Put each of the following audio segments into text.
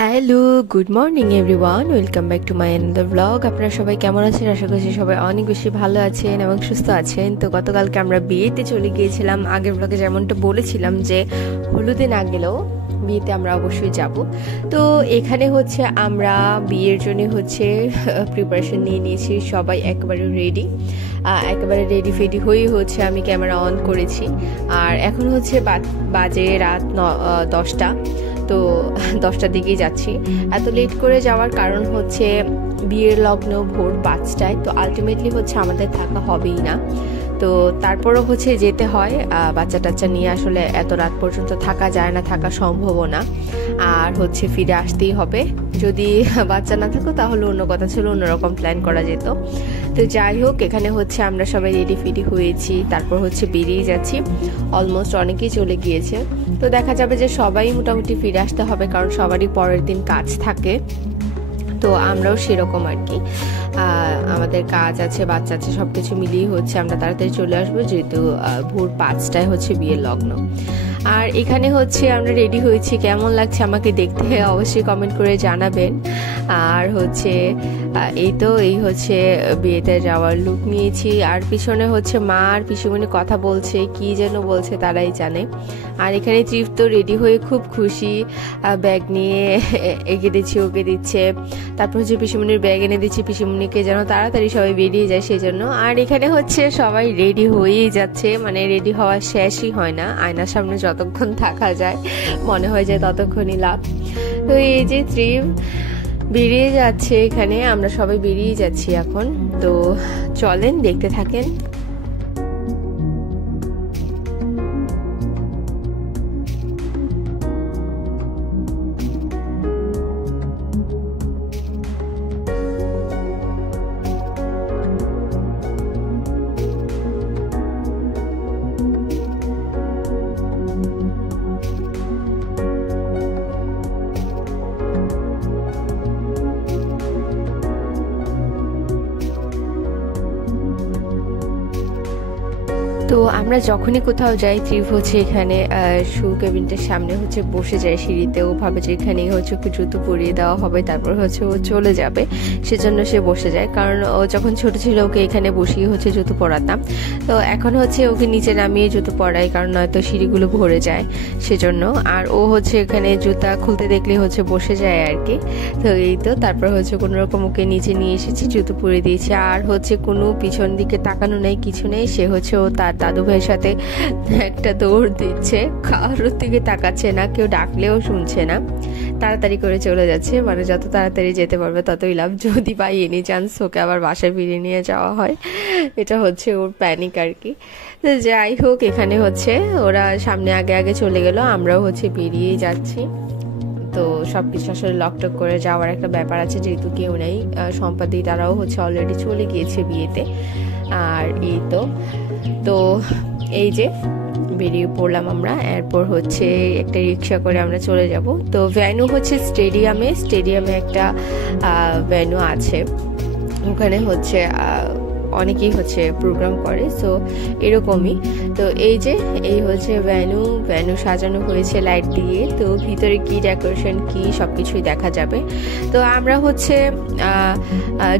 Hello, good morning everyone, welcome back to my another blog. আপনারা সবাই কেমন আছেন? আশা করছি সবাই অনেক বেশি ভালো আছেন এবং সুস্থ আছেন। তো গতকালকে আমরা বিয়েতে চলে গিয়েছিলাম। আগের ব্লগে যেমনটা বলেছিলাম যে হলুদে না গেলেও বিয়েতে আমরা অবশ্যই যাব। তো এখানে হচ্ছে আমরা বিয়ের জন্য হচ্ছে প্রিপারেশন নিয়ে নিয়েছি, সবাই একেবারে রেডি ফেডি হয়ে হচ্ছে আমি ক্যামেরা অন করেছি। আর এখন হচ্ছে বাজে রাত 10টা। তো 10টার দিকেই যাচ্ছি। এত লেট করে যাওয়ার কারণ হচ্ছে বিয়ের লগ্ন ভোর 5টায়, তো আলটিমেটলি হচ্ছে আমাদের থাকা হবেই না। তো তারপরও হচ্ছে যেতে হয়, বাচ্চা টাচ্চা নিয়ে আসলে এত রাত পর্যন্ত থাকা যায় না, থাকা সম্ভব না। আর হচ্ছে ফিরে আসতেই হবে। যদি বাচ্চা না থাকো তাহলে অন্য কথা ছিল, অন্যরকম প্ল্যান করা যেত। তো যাই হোক, এখানে হচ্ছে আমরা সবাই রেডি ফেডি হয়েছি, তারপর হচ্ছে বেরিয়ে যাচ্ছি। অলমোস্ট অনেকেই চলে গিয়েছে। তো দেখা যাবে যে সবাই মোটামুটি ফিরে আসতে হবে, কারণ সবারই পরের দিন কাজ থাকে। তো আমরাও সেরকম আর কি, আমাদের কাজ আছে, বাচ্চা আছে, সবকিছু মিলিয়ে হচ্ছে আমরা তাড়াতাড়ি চলে আসবো, যেহেতু ভোর 5টায় হচ্ছে বিয়ের লগ্ন। আর এখানে হচ্ছে আমরা রেডি হয়েছি, কেমন লাগছে আমাকে দেখতে অবশ্যই কমেন্ট করে জানাবেন। আর হচ্ছে এই হচ্ছে বিয়েতে যাওয়ার লুক নিয়েছি। আর পিছনে হচ্ছে মা আর পিসিমণি কথা বলছে, কি যেন বলছে তারাই জানে। আর এখানে ট্রিপ তো রেডি হয়ে খুব খুশি, ব্যাগ নিয়ে এগিয়ে দিচ্ছে, ওকে দিচ্ছে। তারপর হচ্ছে পিসিমণির ব্যাগ এনে দিচ্ছি পিসিমণিকে, যেন তাড়াতাড়ি সবাই বেরিয়ে যায় সেজন্য। আর এখানে হচ্ছে সবাই রেডি হয়েই যাচ্ছে, মানে রেডি হওয়ার শেষই হয় না। আয়নার সামনে যতক্ষণ থাকা যায় মনে হয় যে ততক্ষণই লাভ। তো এই যে ট্রিপ বেরিয়ে যাচ্ছে, এখানে আমরা সবাই বেরিয়ে যাচ্ছি এখন। তো চলেন দেখতে থাকেন। তো আমরা যখনই কোথাও যাই, ট্রিপ হচ্ছে এখানে শু কেবিনটার সামনে হচ্ছে বসে যায় সিঁড়িতে। ও ভাবে যে এখানেই হচ্ছে একটু জুতো পরিয়ে দেওয়া হবে, তারপর হচ্ছে ও চলে যাবে, সেজন্য সে বসে যায়। কারণ ও যখন ছোট ছিল ওকে এখানে বসিয়ে হচ্ছে জুতো পরাতাম। তো এখন হচ্ছে ওকে নিচে নামিয়ে জুতো পরাই, কারণ নয়তো সিঁড়িগুলো ভরে যায় সেজন্য। আর ও হচ্ছে এখানে জুতা খুলতে দেখলে হচ্ছে বসে যায় আর কি। তো এই তো তারপর হচ্ছে কোনো রকম ওকে নিচে নিয়ে এসেছি, জুতো পরিয়ে দিয়েছি। আর হচ্ছে কোনো পিছন দিকে তাকানো নেই, কিছু নেই। সে হচ্ছে ও তার দাদু ভাইয়ের সাথে একটা দৌড় দিচ্ছে, কারোর দিকে তাকাচ্ছে না, কেউ ডাকলেও শুনছে না, তাড়াতাড়ি করে চলে যাচ্ছে। মানে যত তাড়াতাড়ি যেতে পারবে ততই লাভ, যদি বাই এনি চান্স ওকে আবার বাসায় ফিরিয়ে নিয়ে যাওয়া হয়। এটা হচ্ছে ওর প্যানিক আর কি। তো যাই হোক, এখানে হচ্ছে ওরা সামনে আগে আগে চলে গেল, আমরাও হচ্ছে বেরিয়েই যাচ্ছি। তো সবকিছু আসলে লকটক করে যাওয়ার একটা ব্যাপার আছে, যেহেতু কেউ নেই। সম্পাদি তারাও হচ্ছে অলরেডি চলে গিয়েছে বিয়েতে। আর এই তো তো এই যে বেরিয়ে পড়লাম আমরা। এরপর হচ্ছে একটা রিক্সা করে আমরা চলে যাব। তো ভ্যানু হচ্ছে স্টেডিয়ামে একটা ভ্যানু আছে, ওখানে হচ্ছে অনেকেই হচ্ছে প্রোগ্রাম করে, সো এরকমই। তো এই হচ্ছে ভ্যানু সাজানো হয়েছে লাইট দিয়ে। তো ভিতরে কি ডেকোরেশন কি সবকিছুই দেখা যাবে। তো আমরা হচ্ছে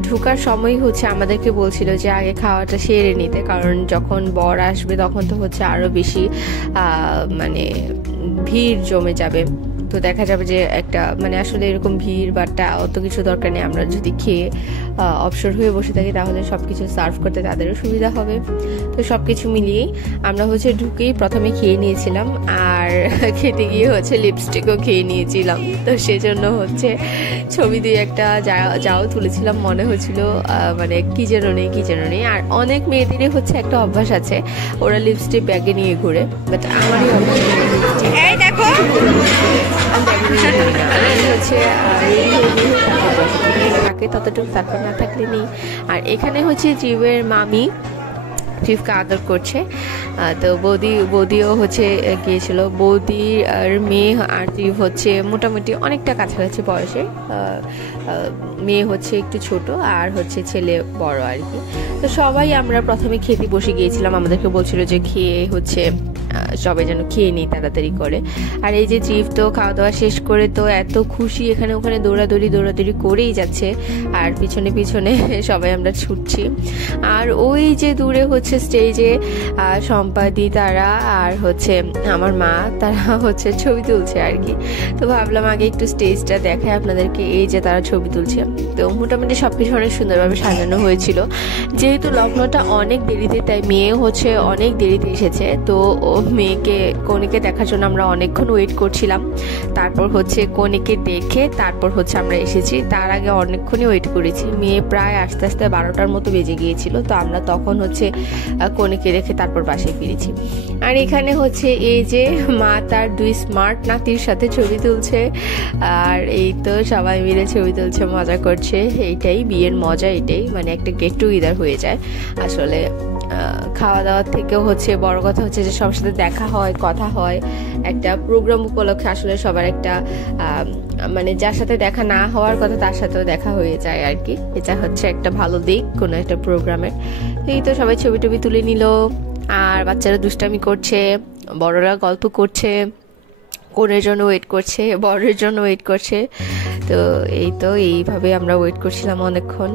ঢোকার সময় হচ্ছে আমাদেরকে বলছিল যে আগে খাওয়াটা সেরে নিতে, কারণ যখন বর আসবে তখন তো হচ্ছে আরো বেশি মানে ভিড় জমে যাবে। তো দেখা যাবে যে একটা মানে আসলে এরকম ভিড় বাটা অত কিছু দরকার নেই। আমরা যদি খেয়ে অবসর হয়ে বসে থাকি তাহলে সবকিছু সার্ভ করতে তাদেরও সুবিধা হবে। তো সবকিছু মিলিয়েই আমরা হচ্ছে ঢুকেই প্রথমে খেয়ে নিয়েছিলাম, আর খেতে গিয়ে হচ্ছে লিপস্টিকও খেয়ে নিয়েছিলাম। তো সেজন্য হচ্ছে ছবি দিয়ে একটা যাও তুলেছিলাম, মনে হচ্ছিল মানে কি যেন নেই। আর অনেক মেয়েদেরই হচ্ছে একটা অভ্যাস আছে, ওরা লিপস্টিক ব্যাগে নিয়ে ঘুরে, বাট আমারই অভ্যাস দেখো হচ্ছে থাকে ততটুকু, তারপর না থাকলে নেই। আর এখানে হচ্ছে জীবের মামি ট্রিপকে আদর করছে। তো বৌদিও হচ্ছে গিয়েছিল, বৌদির মেয়ে আর ট্রিপ হচ্ছে মোটামুটি অনেকটা কাছাকাছি বয়সে। মেয়ে হচ্ছে একটু ছোট আর হচ্ছে ছেলে বড় আর কি। তো সবাই আমরা প্রথমে খেতে বসে গিয়েছিলাম, আমাদেরকে বলছিল যে খেয়ে হচ্ছে সবাই যেন খেয়ে নিই তাড়াতাড়ি করে। আর এই যে ট্রিপ তো খাওয়া দাওয়া শেষ করে তো এত খুশি, এখানে ওখানে দৌড়াদৌড়ি করেই যাচ্ছে, আর পিছনে পিছনে সবাই আমরা ছুটছি। আর ওই যে দূরে হচ্ছে স্টেজে সম্পাদি তারা আর হচ্ছে আমার মা, তারা হচ্ছে ছবি তুলছে আর কি। তো ভাবলাম আগে একটু স্টেজটা দেখায় আপনাদেরকে। এই যে তারা ছবি তুলছে, তো মোটামুটি সবকিছু অনেক সুন্দরভাবে সাজানো হয়েছিল। যেহেতু লগ্নটা অনেক দেরিতে, তাই মেয়ে হচ্ছে অনেক দেরিতে এসেছে। তো ও মেয়েকে কনেকে দেখার জন্য আমরা অনেকক্ষণ ওয়েট করছিলাম। তারপর হচ্ছে কনেকে দেখে তারপর হচ্ছে আমরা এসেছি। তার আগে অনেকক্ষণই ওয়েট করেছি। মেয়ে প্রায় আস্তে আস্তে 12টার মতো বেজে গিয়েছিল। তো আমরা তখন হচ্ছে কনেকে রেখে তারপর বাসায় ফিরেছি। আর এখানে হচ্ছে এই যে মা তার 2 স্মার্ট নাতির সাথে ছবি তুলছে। আর এই তো সবাই মিলে ছবি তুলছে, মজা করছে। এইটাই বিয়ের মজা, এটাই মানে একটা গেট টুগেদার হয়ে যায় আসলে। খাওয়া দাওয়ার থেকেও হচ্ছে বড় কথা হচ্ছে যে সবার সাথে দেখা হয়, কথা হয়। একটা প্রোগ্রাম উপলক্ষে আসলে সবার একটা মানে যার সাথে দেখা না হওয়ার কথা তার সাথেও দেখা হয়ে যায় আর কি। এটা হচ্ছে একটা ভালো দিক কোনো একটা প্রোগ্রামের। এই তো সবাই ছবি টবি তুলে নিল, আর বাচ্চারা দুষ্টামি করছে, বড়রা গল্প করছে, কোনের জন্য ওয়েট করছে, বড়ের জন্য ওয়েট করছে। তো এই তো এইভাবে আমরা ওয়েট করছিলাম অনেকক্ষণ।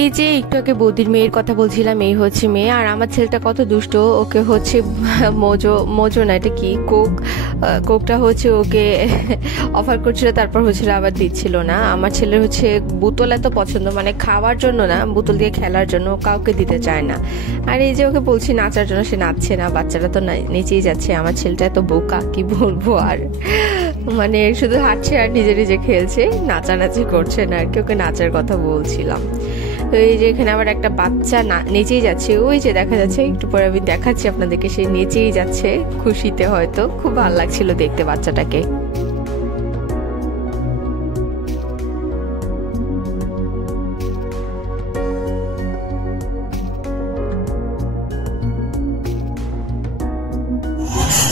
এই যে একটু আগে বৌদির মেয়ের কথা বলছিলাম, এই হচ্ছে মেয়ে। আর আমার ছেলেটা কত দুষ্ট, ওকে হচ্ছে মোজো না, এটা কি কোকটা হচ্ছে ওকে অফার করছিল, তারপর হচ্ছিল আবার দিচ্ছিল না। আমার ছেলের হচ্ছে বোতল এত পছন্দ, মানে খাওয়ার জন্য না, বোতল দিয়ে খেলার জন্য, কাউকে দিতে চায় না। আর এই যে ওকে বলছি নাচার জন্য, সে নাচছে না। বাচ্চারা তো নেচেই যাচ্ছে। আমার ছেলেটা এত বোকা, কি বলবো আর, মানে শুধু হাঁটছে আর নিজে নিজে খেলছে, নাচানাচি করছে না আর কি। ওকে নাচার কথা বলছিলাম। তো এই যে এখানে আবার একটা বাচ্চা নেচেই যাচ্ছে, ওই যে দেখা যাচ্ছে, একটু পরে আমি দেখাচ্ছি আপনাদেরকে, সে নেচেই যাচ্ছে খুশিতে। হয়তো খুব ভালো লাগছিল দেখতে বাচ্চাটাকে।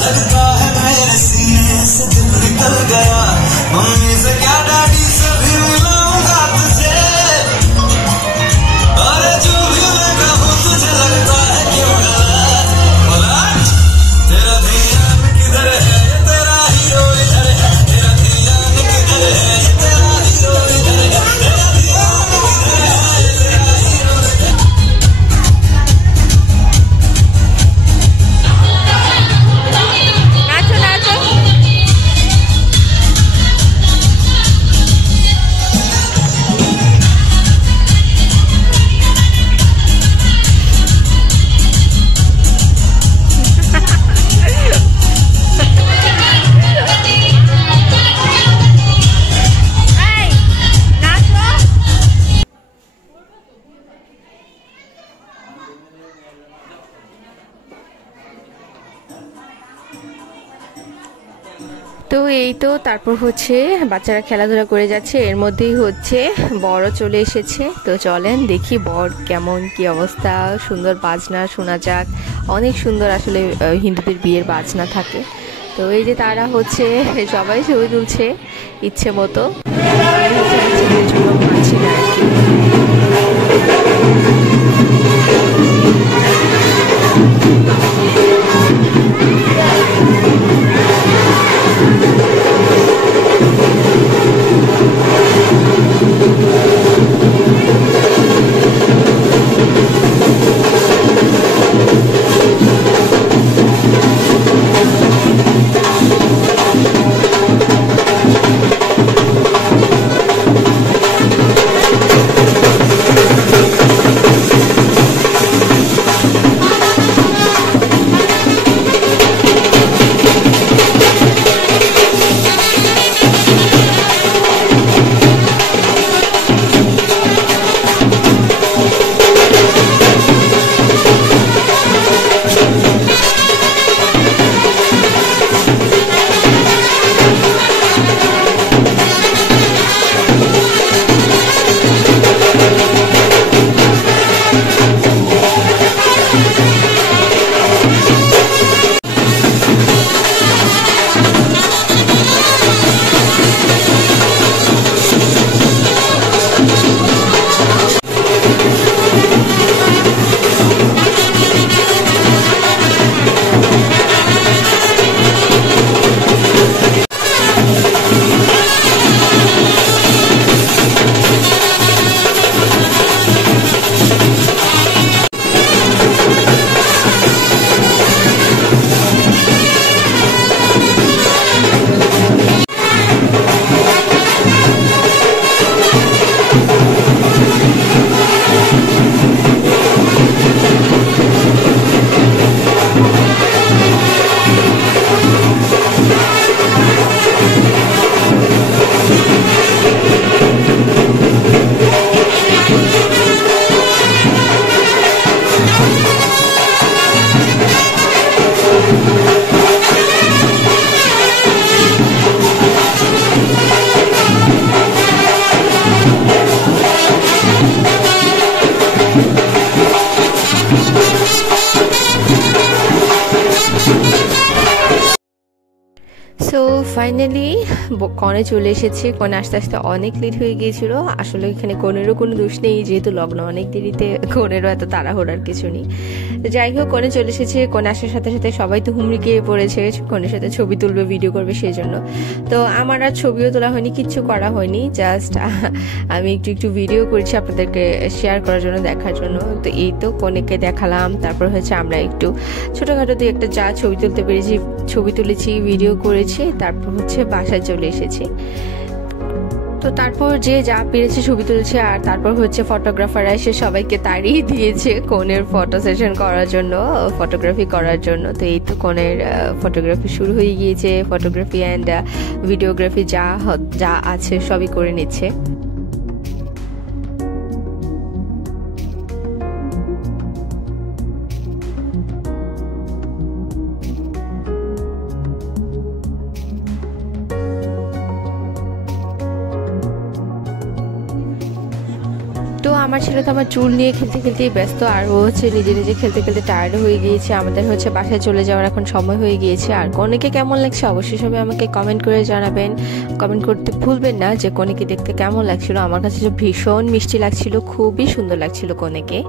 लगता है मेरे सीने से दिल निकल गया, मम्मी से क्या डैडी से भी मिलाऊंगा तुझे, और जो भी मैं कहूँ तुझे लगता है क्यों गलत, तेरा ध्यान किधर है, तेरा हीरो इधर है, तेरा ध्यान किधर है, तेरा हीरो इधर है, तेरा ध्यान किधर है, तेरा हीरो इधर है। তো এই তো তারপর হচ্ছে বাচ্চারা খেলাধুলা করে যাচ্ছে, এর মধ্যেই হচ্ছে বড় চলে এসেছে। তো চলেন দেখি বর কেমন, কি অবস্থা। সুন্দর বাজনা শোনা যাক, অনেক সুন্দর আসলে হিন্দুদের বিয়ের বাজনা থাকে। তো এই যে তারা হচ্ছে সবাই ছবি তুলছে ইচ্ছে মতো, ছেলের জন্য পাচ্ছি না আর কি। ফাইনালি কনে চলে এসেছে। কনে আস্তে আস্তে অনেক লেট হয়ে গিয়েছিল। আসলে এখানে কনেরও কোনো দোষ নেই, যেহেতু লগ্ন অনেক দেরিতে, কনেরও এত তাড়াহুড়ার কিছু নেই। যাই হোক, কনে চলে এসেছে। কনে আসার সাথে সাথে সবাই তো হুমড়ি খেয়ে পড়েছে কনের সাথে ছবি তুলবে, ভিডিও করবে, সেই জন্য। তো আমার আর ছবিও তোলা হয়নি, কিচ্ছু করা হয়নি, জাস্ট আমি একটু ভিডিও করেছি আপনাদেরকে শেয়ার করার জন্য, দেখার জন্য। তো এই তো কনেকে দেখালাম, তারপর হচ্ছে আমরা একটু ছোটখাটো দিয়ে একটা যা ছবি তুলতে পেরেছি ছবি তুলেছি, ভিডিও করেছি, তারপর হচ্ছে বাসায় চলে এসেছি। তো তারপর যে যা পেরেছে ছবি তুলেছে, আর তারপর হচ্ছে ফটোগ্রাফাররা এসে সবাইকে তাড়িয়ে দিয়েছে কনের ফটো সেশন করার জন্য, ফটোগ্রাফি করার জন্য। তো এই তো কনের ফটোগ্রাফি শুরু হয়ে গিয়েছে, ফটোগ্রাফি অ্যান্ড ভিডিওগ্রাফি যা আছে সবই করে নিচ্ছে। তো আমার ছেলে তো আমার চুল নিয়ে খেলতে খেলতেই ব্যস্ত, আর ও হচ্ছে নিজে নিজে খেলতে খেলতে টায়ার্ড হয়ে গিয়েছে। আমাদের হচ্ছে বাসায় চলে যাওয়ার এখন সময় হয়ে গিয়েছে। আর কনেকে কেমন লাগছে অবশ্যই সবাই আমাকে কমেন্ট করে জানাবেন। কমেন্ট করতে ভুলবেন না যে কনেকে দেখতে কেমন লাগছিল। আমার কাছে ভীষণ মিষ্টি লাগছিল, খুবই সুন্দর লাগছিল কনেকে।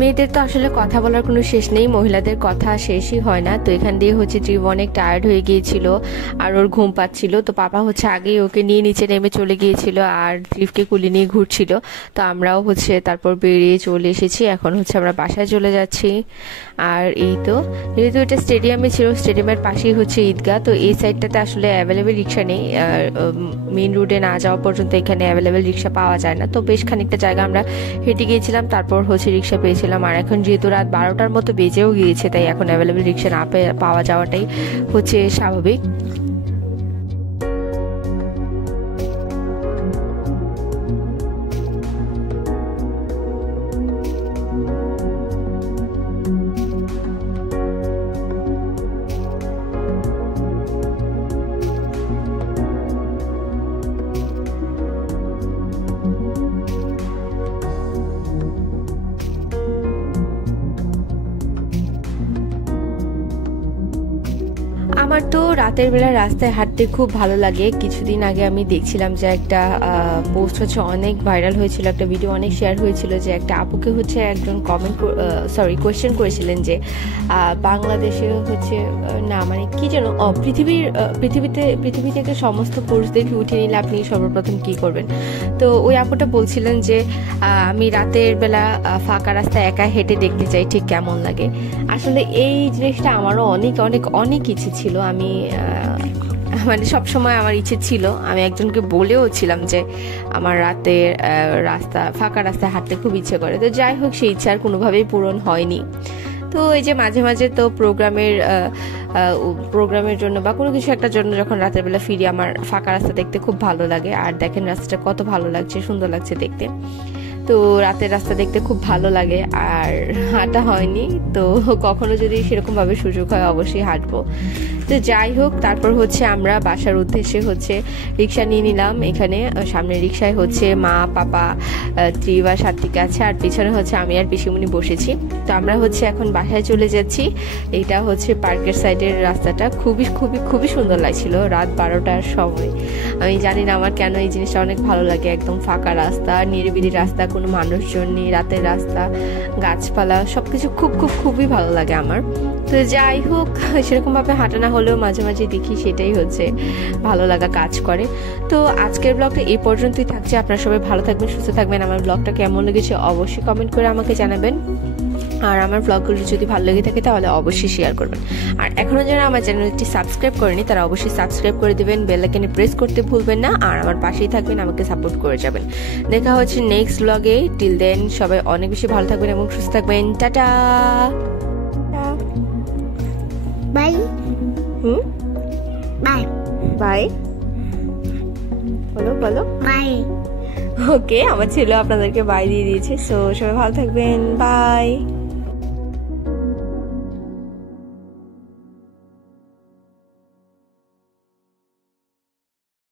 মেয়েদের তো আসলে কথা বলার কোনো শেষ নেই, মহিলাদের কথা শেষই হয় না। তো এখান দিয়ে হচ্ছে ট্রিপ অনেক টায়ার্ড হয়ে গিয়েছিল আর ওর ঘুম পাচ্ছিল। তো পাপা হচ্ছে আগেই ওকে নিয়ে নিচে নেমে চলে গিয়েছিল আর ট্রিপকে কুলি নিয়ে ঘুরছিল। তো আমরাও হচ্ছে তারপর বেরিয়ে চলে এসেছি। এখন হচ্ছে আমরা বাসায় চলে যাচ্ছি। আর এই তো যেহেতু এটা স্টেডিয়ামে ছিল, স্টেডিয়ামের পাশেই হচ্ছে ঈদগাহ। তো এই সাইডটাতে আসলে অ্যাভেলেবেল রিক্সা নেই, মেইন রোডে না যাওয়া পর্যন্ত এখানে অ্যাভেলেবেল রিক্সা পাওয়া যায় না। তো বেশ খানিকটা জায়গা আমরা হেঁটে গিয়েছিলাম, তারপর হচ্ছে রিক্সা পেয়েছিলাম। আর এখন যেহেতু রাত 12টার মতো বেজেও গিয়েছে, তাই এখন অ্যাভেলেবেল রিক্সা না পাওয়া যাওয়াটাই হচ্ছে স্বাভাবিক। আমার তো রাতের বেলা রাস্তায় হাঁটতে খুব ভালো লাগে। কিছুদিন আগে আমি দেখছিলাম যে একটা পোস্ট হচ্ছে অনেক ভাইরাল হয়েছিল, একটা ভিডিও অনেক শেয়ার হয়েছিল, যে একটা আপুকে হচ্ছে একজন কোয়েশ্চেন করেছিলেন যে বাংলাদেশে হচ্ছে না মানে কি যেন পৃথিবী থেকে সমস্ত পুরুষদেরকে উঠিয়ে নিলে আপনি সর্বপ্রথম কি করবেন। তো ওই আপুটা বলছিলেন যে আমি রাতের বেলা ফাঁকা রাস্তায় একা হেঁটে দেখতে চাই ঠিক কেমন লাগে। আসলে এই জিনিসটা আমারও অনেক অনেক অনেক ইচ্ছে ছিল। আমি মানে সবসময় আমার ইচ্ছে ছিল, আমি একজনকে বলেও ছিলাম যে আমার রাতের ফাঁকা রাস্তায় হাঁটতে খুব ইচ্ছে করে। তো যাই হোক, সেই ইচ্ছা আর কোনোভাবেই পূরণ হয়নি। তো এই যে মাঝে মাঝে তো প্রোগ্রামের জন্য বা কোনো কিছু একটার জন্য যখন রাতের বেলা ফিরি, আমার ফাঁকা রাস্তা দেখতে খুব ভালো লাগে। আর দেখেন রাস্তাটা কত ভালো লাগছে, সুন্দর লাগছে দেখতে। তো রাতের রাস্তা দেখতে খুব ভালো লাগে, আর হাঁটা হয়নি। তো কখনো যদি সেরকম ভাবে সুযোগ হয় অবশ্যই হাঁটবো। তো যাই হোক, তারপর হচ্ছে আমরা বাসার উদ্দেশ্যে হচ্ছে রিক্সা নিয়ে নিলাম। এখানে সামনে রিক্সায় হচ্ছে মা, পাপা, ত্রিবা, সাত্বিক আছে, আর পিছনে হচ্ছে আমি আর পিসিমণি বসেছি। তো আমরা হচ্ছে এখন বাসায় চলে যাচ্ছি। এটা হচ্ছে পার্কের সাইডের রাস্তাটা, খুবই খুবই খুবই সুন্দর লাগছিল রাত 12টার সময়। আমি জানি না আমার কেন এই জিনিসটা অনেক ভালো লাগে, একদম ফাঁকা রাস্তা, নিরিবিলি রাস্তা, কোনো মানুষজন নেই, রাতের রাস্তা, গাছপালা, সবকিছু খুব খুব খুবই ভালো লাগে আমার। তো যাই হোক, সেরকমভাবে হাঁটা না হলেও মাঝে মাঝে দেখি, সেটাই হচ্ছে ভালো লাগা কাজ করে। তো আজকের ব্লগটা এই পর্যন্তই থাকছে। আপনারা সবাই ভালো থাকবেন, সুস্থ থাকবেন। আমার ব্লগটা কেমন লেগেছে অবশ্যই কমেন্ট করে আমাকে জানাবেন, আর আমার ব্লগগুলো যদি ভালো লেগে থাকে তাহলে অবশ্যই শেয়ার করবেন। আর এখনও যারা আমার চ্যানেলটি সাবস্ক্রাইব করেনি তারা অবশ্যই সাবস্ক্রাইব করে দেবেন, বেল আইকনে প্রেস করতে ভুলবেন না, আর আমার পাশেই থাকবেন, আমাকে সাপোর্ট করে যাবেন। দেখা হচ্ছে নেক্সট ব্লগে। টিল দেন সবাই অনেক বেশি ভালো থাকবেন এবং সুস্থ থাকবেন। Tata, by. বাই বাই বলো বলো বাই। ওকে, আমার ছেলে আপনাদেরকে বাই দিয়ে দিয়েছে। সো সবাই ভালো থাকবেন, বাই।